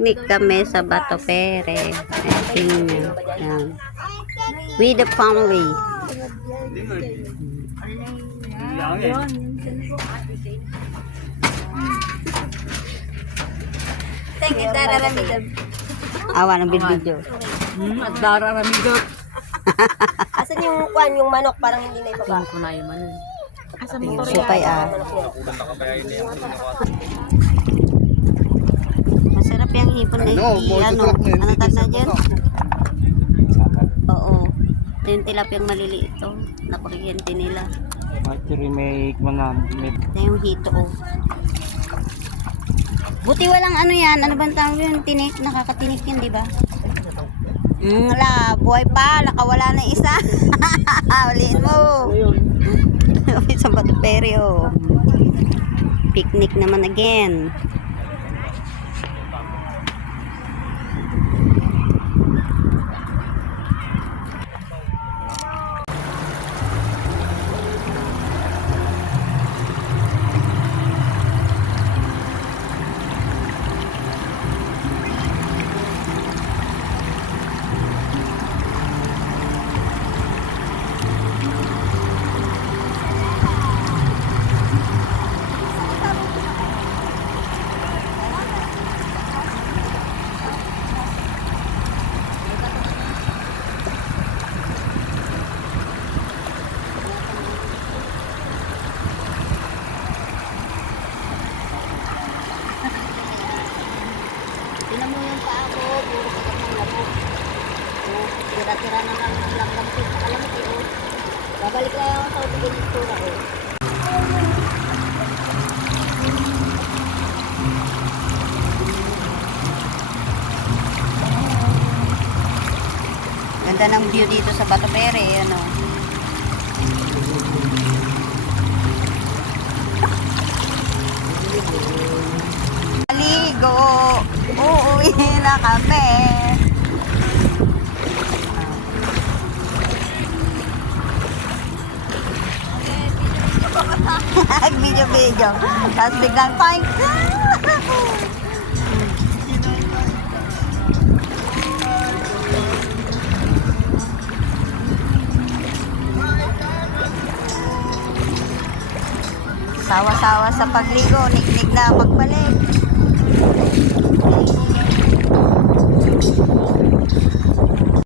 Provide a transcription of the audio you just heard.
Picnic kami sa Bato Pere. Yan. With the family. Thank you, Dararamidab. Awa ng video. At Dararamidab. Asan yung kwan, yung manok, parang hindi na ibaba. Ko na yung manon. Asa Yung mo to supay Masarap yung hipon na ano tag na dyan? Oo. Ito yung tilapiyang maliliit to. Napakigente nila. Remake mga Ito yung hito oh. Buti walang ano yan. Ano bang tawag yun? Tinik. Nakakatinik yun, di ba? Wala. Buhay pa. Nakawala na isa. Uliin mo. Sa Bato Pere oh. Picnic naman again. Tinan mo yung paa ko, puro kagat ng lamok. Oh, tira-tira na lang ng langgam ko sa kalamok eh. Oh. Babalik lang ako sa utigil ng tura ko. Ganda ng view dito sa Bato Pere, ano. Ligo, uuwi na kami. Video. Tapos biglang point. Sawa-sawa sa pagligo, niknik na magbalik.